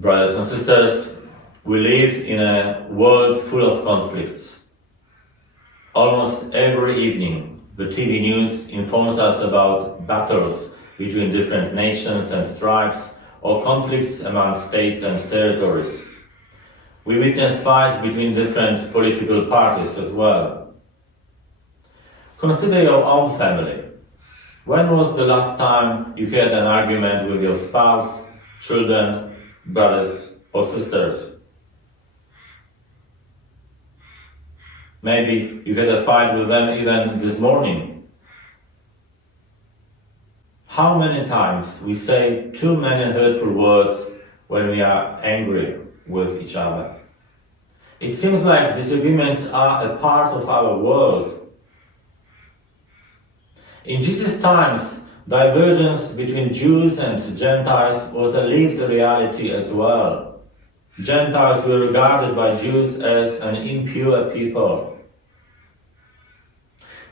Brothers and sisters, we live in a world full of conflicts. Almost every evening, the TV news informs us about battles between different nations and tribes, or conflicts among states and territories. We witness fights between different political parties as well. Consider your own family. When was the last time you had an argument with your spouse, children, brothers or sisters? Maybe you had a fight with them even this morning. How many times we say too many hurtful words when we are angry with each other? It seems like disagreements are a part of our world. In Jesus' times, divergence between Jews and Gentiles was a lived reality as well. Gentiles were regarded by Jews as an impure people.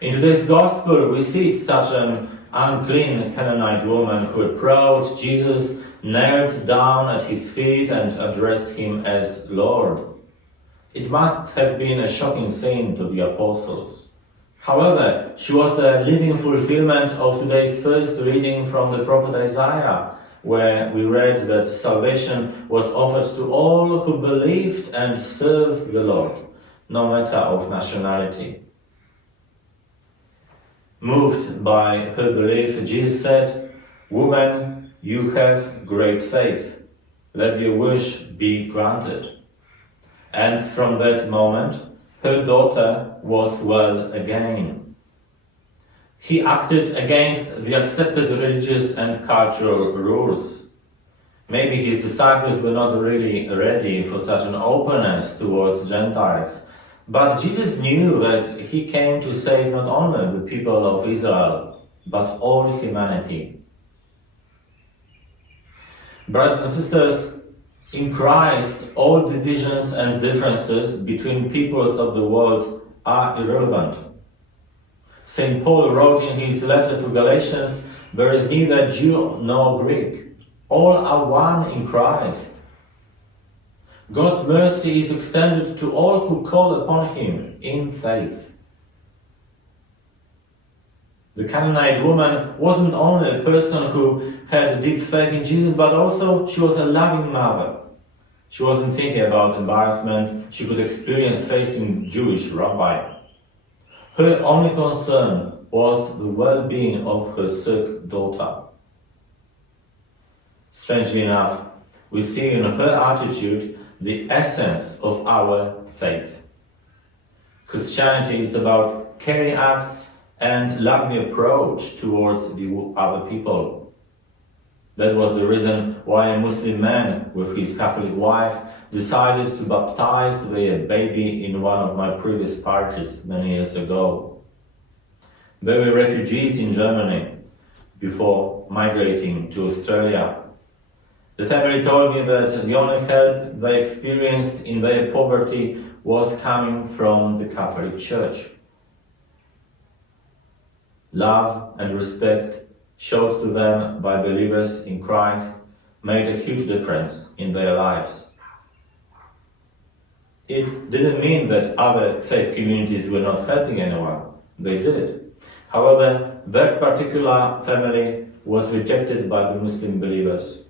In today's gospel, we see such an unclean Canaanite woman who approached Jesus, knelt down at his feet and addressed him as Lord. It must have been a shocking scene to the apostles. However, she was a living fulfillment of today's first reading from the prophet Isaiah, where we read that salvation was offered to all who believed and served the Lord, no matter of nationality. Moved by her belief, Jesus said, "Woman, you have great faith. Let your wish be granted." And from that moment, her daughter was well again. He acted against the accepted religious and cultural rules. Maybe his disciples were not really ready for such an openness towards Gentiles, but Jesus knew that he came to save not only the people of Israel, but all humanity. Brothers and sisters, in Christ, all divisions and differences between peoples of the world are irrelevant. St. Paul wrote in his letter to Galatians, "There is neither Jew nor Greek. All are one in Christ." God's mercy is extended to all who call upon him in faith. The Canaanite woman wasn't only a person who had deep faith in Jesus, but also she was a loving mother. She wasn't thinking about embarrassment she could experience facing Jewish rabbi. Her only concern was the well-being of her sick daughter. Strangely enough, we see in her attitude the essence of our faith. Christianity is about caring acts and loving approach towards the other people. That was the reason why a Muslim man with his Catholic wife decided to baptize their baby in one of my previous parishes many years ago. They were refugees in Germany before migrating to Australia. The family told me that the only help they experienced in their poverty was coming from the Catholic Church. Love and respect showed to them by believers in Christ made a huge difference in their lives. It didn't mean that other faith communities were not helping anyone. They did. However, that particular family was rejected by the Muslim believers.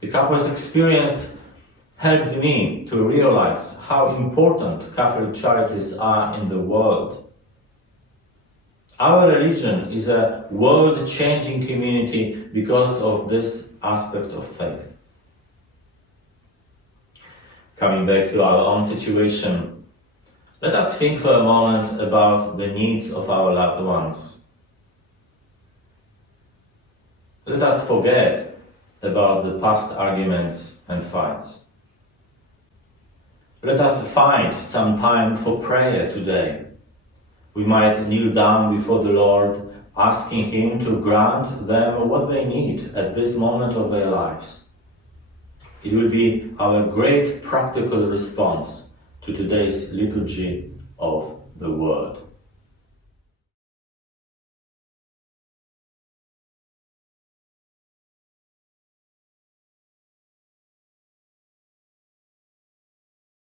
The couple's experience helped me to realize how important Catholic charities are in the world. Our religion is a world-changing community because of this aspect of faith. Coming back to our own situation, let us think for a moment about the needs of our loved ones. Let us forget about the past arguments and fights. Let us find some time for prayer today. We might kneel down before the Lord, asking him to grant them what they need at this moment of their lives. It will be our great practical response to today's liturgy of the Word.